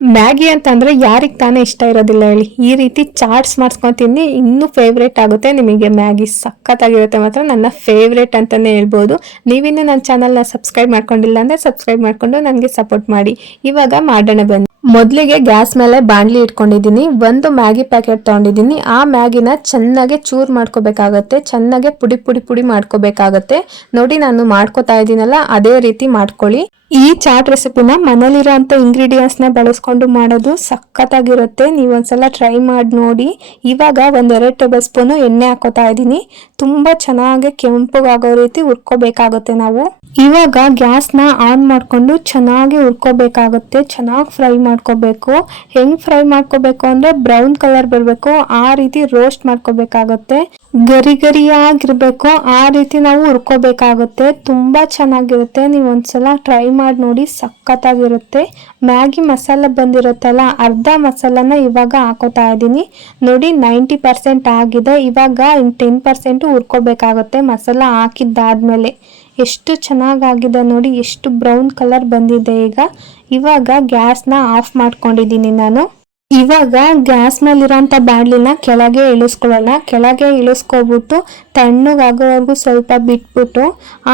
Maggi ಅಂತಂದ್ರೆ ಯಾರಿಗೆ ತಾನೇ ಇಷ್ಟ ಇರೋದಿಲ್ಲ ಹೇಳಿ. ಈ ರೀತಿ ಚಾಟ್ಸ್ ಮಾಡಿಸ್ಕೊಂಡು ತಿನ್ನಿ, ಇನ್ನೂ ಫೇವ್ರೇಟ್ ಆಗುತ್ತೆ ನಿಮಗೆ. ಮ್ಯಾಗಿ ಸಖತ್ತಾಗಿರುತ್ತೆ, ಮಾತ್ರ ನನ್ನ ಫೇವ್ರೇಟ್ ಅಂತಾನೆ ಹೇಳ್ಬೋದು. ನೀವಿನ್ನೂ ನನ್ನ ಚಾನಲ್ನ ಸಬ್ಸ್ಕ್ರೈಬ್ ಮಾಡ್ಕೊಂಡಿಲ್ಲ ಅಂದ್ರೆ ಸಬ್ಸ್ಕ್ರೈಬ್ ಮಾಡ್ಕೊಂಡು ನನಗೆ ಸಪೋರ್ಟ್ ಮಾಡಿ. ಇವಾಗ ಮಾಡೋಣ ಬನ್ನಿ. ಮೊದಲಿಗೆ ಗ್ಯಾಸ್ ಮೇಲೆ ಬಾಣಲಿ ಇಟ್ಕೊಂಡಿದ್ದೀನಿ. ಒಂದು ಮ್ಯಾಗಿ ಪ್ಯಾಕೆಟ್ ತಗೊಂಡಿದ್ದೀನಿ. ಆ ಮ್ಯಾಗಿನ ಚೆನ್ನಾಗಿ ಚೂರ್ ಮಾಡ್ಕೋಬೇಕಾಗತ್ತೆ, ಚೆನ್ನಾಗಿ ಪುಡಿ ಪುಡಿ ಪುಡಿ ಮಾಡ್ಕೋಬೇಕಾಗತ್ತೆ. ನೋಡಿ ನಾನು ಮಾಡ್ಕೋತಾ ಇದ್ದೀನಲ್ಲ, ಅದೇ ರೀತಿ ಮಾಡ್ಕೊಳ್ಳಿ. ಈ ಚಾಟ್ ರೆಸಿಪಿನ ಮನೇಲಿರೋಂಥ ಇಂಗ್ರೀಡಿಯೆಂಟ್ಸ್ನ ಬಳಸ್ಕೊಂಡು ಮಾಡೋದು ಸಖತ್ತಾಗಿರುತ್ತೆ. ನೀವೊಂದ್ಸಲ ಟ್ರೈ ಮಾಡಿ ನೋಡಿ. ಇವಾಗ 1-2 ಟೇಬಲ್ ಸ್ಪೂನು ಎಣ್ಣೆ ಹಾಕೋತಾ ಇದ್ದೀನಿ. ತುಂಬ ಚೆನ್ನಾಗಿ ಕೆಂಪಗಾಗೋ ರೀತಿ ಹುರ್ಕೋಬೇಕಾಗುತ್ತೆ ನಾವು. ಇವಾಗ ಗ್ಯಾಸ್ನ ಆನ್ ಮಾಡಿಕೊಂಡು ಚೆನ್ನಾಗಿ ಹುರ್ಕೋಬೇಕಾಗುತ್ತೆ, ಚೆನ್ನಾಗಿ ಫ್ರೈ ಮಾಡ್ಕೋಬೇಕು. ಹೆಂಗ್ ಫ್ರೈ ಮಾಡ್ಕೋಬೇಕು ಅಂದ್ರೆ ಬ್ರೌನ್ ಕಲರ್ ಬರಬೇಕು, ಆ ರೀತಿ ರೋಸ್ಟ್ ಮಾಡ್ಕೋಬೇಕಾಗುತ್ತೆ. ಗರಿ ಗರಿಯಾಗಿರ್ಬೇಕು, ಆ ರೀತಿ ನಾವು ಹುರ್ಕೋಬೇಕಾಗುತ್ತೆ. ತುಂಬಾ ಚೆನ್ನಾಗಿರುತ್ತೆ. ನೀವು ಒಂದ್ಸಲ ಟ್ರೈ ಮಾಡಿ ನೋಡಿ, ಸಖತ್ತಾಗಿರುತ್ತೆ. ಮ್ಯಾಗಿ ಮಸಾಲ ಬಂದಿರುತ್ತಲ್ಲ, ಅರ್ಧ ಮಸಾಲನ ಇವಾಗ ಹಾಕೋತಾ ಇದ್ದೀನಿ. ನೋಡಿ 90% ಆಗಿದೆ. ಇವಾಗ 10% ಹುರ್ಕೋಬೇಕಾಗುತ್ತೆ ಮಸಾಲ ಹಾಕಿದ್ದಾದ್ಮೇಲೆ. ಎಷ್ಟು ಚೆನ್ನಾಗಾಗಿದೆ ನೋಡಿ, ಎಷ್ಟು ಬ್ರೌನ್ ಕಲರ್ ಬಂದಿದೆ. ಇವಾಗ ಗ್ಯಾಸ್ನ ಆಫ್ ಮಾಡ್ಕೊಂಡಿದ್ದೀನಿ ನಾನು. ಇವಾಗ ಗ್ಯಾಸ್ ಮೇಲಿರೋಂಥ ಬಾಣಲಿನ ಕೆಳಗೆ ಇಳಿಸ್ಕೊಳ್ಳೋಣ. ಕೆಳಗೆ ಇಳಿಸ್ಕೊಬಿಟ್ಟು ತಣ್ಣಗಾಗೋವರೆಗೂ ಸ್ವಲ್ಪ ಬಿಟ್ಬಿಟ್ಟು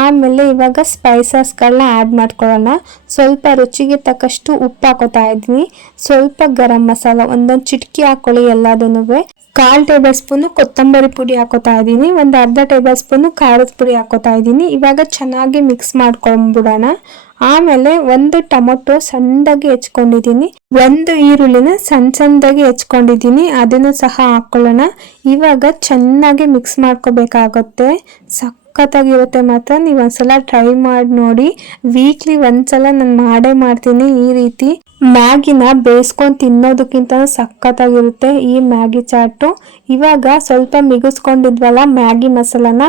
ಆಮೇಲೆ ಇವಾಗ ಸ್ಪೈಸಸ್ಗಳನ್ನ ಆ್ಯಡ್ ಮಾಡ್ಕೊಳ್ಳೋಣ. ಸ್ವಲ್ಪ ರುಚಿಗೆ ತಕ್ಕಷ್ಟು ಉಪ್ಪು ಹಾಕೋತಾ ಇದ್ದೀನಿ. ಸ್ವಲ್ಪ ಗರಂ ಮಸಾಲ ಒಂದೊಂದು ಚಿಟಕಿ ಹಾಕೊಳ್ಳಿ ಎಲ್ಲದನ್ನೂ. 1/4 ಟೇಬಲ್ ಸ್ಪೂನು ಕೊತ್ತಂಬರಿ ಪುಡಿ ಹಾಕೋತಾ ಇದ್ದೀನಿ. ಒಂದು ಅರ್ಧ ಟೇಬಲ್ ಸ್ಪೂನು ಖಾರದ ಪುಡಿ ಹಾಕೋತಾ ಇದ್ದೀನಿ. ಇವಾಗ ಚೆನ್ನಾಗಿ ಮಿಕ್ಸ್ ಮಾಡ್ಕೊಂಡ್ಬಿಡೋಣ. ಆಮೇಲೆ ಒಂದು ಟೊಮೊಟೊ ಸಣ್ಣದಾಗಿ ಹೆಚ್ಕೊಂಡಿದ್ದೀನಿ, ಒಂದು ಈರುಳ್ಳಿನ ಸಣ್ಣದಾಗಿ ಹೆಚ್ಕೊಂಡಿದ್ದೀನಿ, ಅದನ್ನು ಸಹ ಹಾಕೊಳ್ಳೋಣ. ಇವಾಗ ಚೆನ್ನಾಗಿ ಮಿಕ್ಸ್ ಮಾಡ್ಕೋಬೇಕಾಗುತ್ತೆ. ಸಖತ್ತಾಗಿರುತ್ತೆ ಮಾತ್ರ. ನೀವು ಒಂದ್ಸಲ ಟ್ರೈ ಮಾಡಿ ನೋಡಿ. ವೀಕ್ಲಿ ಒಂದ್ಸಲ ನಾನು ಮಾಡೇ ಮಾಡ್ತೀನಿ ಈ ರೀತಿ. ಮ್ಯಾಗಿನ ಬೇಯಿಸ್ಕೊಂಡು ತಿನ್ನೋದಕ್ಕಿಂತ ಸಖತ್ತಾಗಿರುತ್ತೆ ಈ ಮ್ಯಾಗಿ ಚಾಟು. ಇವಾಗ ಸ್ವಲ್ಪ ಮಿಗಿಸ್ಕೊಂಡಿದ್ವಲ್ಲ ಮ್ಯಾಗಿ ಮಸಾಲಾನ,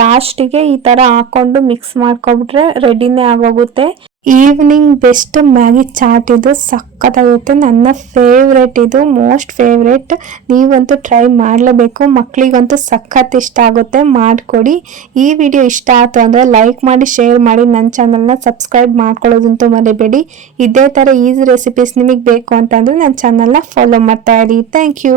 ಲಾಸ್ಟಿಗೆ ಈ ಥರ ಹಾಕೊಂಡು ಮಿಕ್ಸ್ ಮಾಡ್ಕೊಬಿಟ್ರೆ ರೆಡಿನೇ ಆಗೋಗುತ್ತೆ. ಈವ್ನಿಂಗ್ ಬೆಸ್ಟ್ ಮ್ಯಾಗಿ ಚಾಟ್ ಇದು. ಸಖತ್ತಾಗಿರುತ್ತೆ, ನನ್ನ ಫೇವ್ರೇಟ್ ಇದು, ಮೋಸ್ಟ್ ಫೇವ್ರೇಟ್. ನೀವಂತೂ ಟ್ರೈ ಮಾಡಲೇಬೇಕು. ಮಕ್ಕಳಿಗಂತೂ ಸಖತ್ ಇಷ್ಟ ಆಗುತ್ತೆ, ಮಾಡಿಕೊಡಿ. ಈ ವಿಡಿಯೋ ಇಷ್ಟ ಆಯಿತು ಅಂದರೆ ಲೈಕ್ ಮಾಡಿ, ಶೇರ್ ಮಾಡಿ, ನನ್ನ ಚಾನಲ್ನ ಸಬ್ಸ್ಕ್ರೈಬ್ ಮಾಡ್ಕೊಳ್ಳೋದಂತೂ ಮರಿಬೇಡಿ. ಇದೇ ಥರ ಈಸಿ ರೆಸಿಪೀಸ್ ನಿಮಗೆ ಬೇಕು ಅಂತಂದರೆ ನನ್ನ ಚಾನಲ್ನ ಫಾಲೋ ಮಾಡ್ತಾ ಇರಿ. Thank you.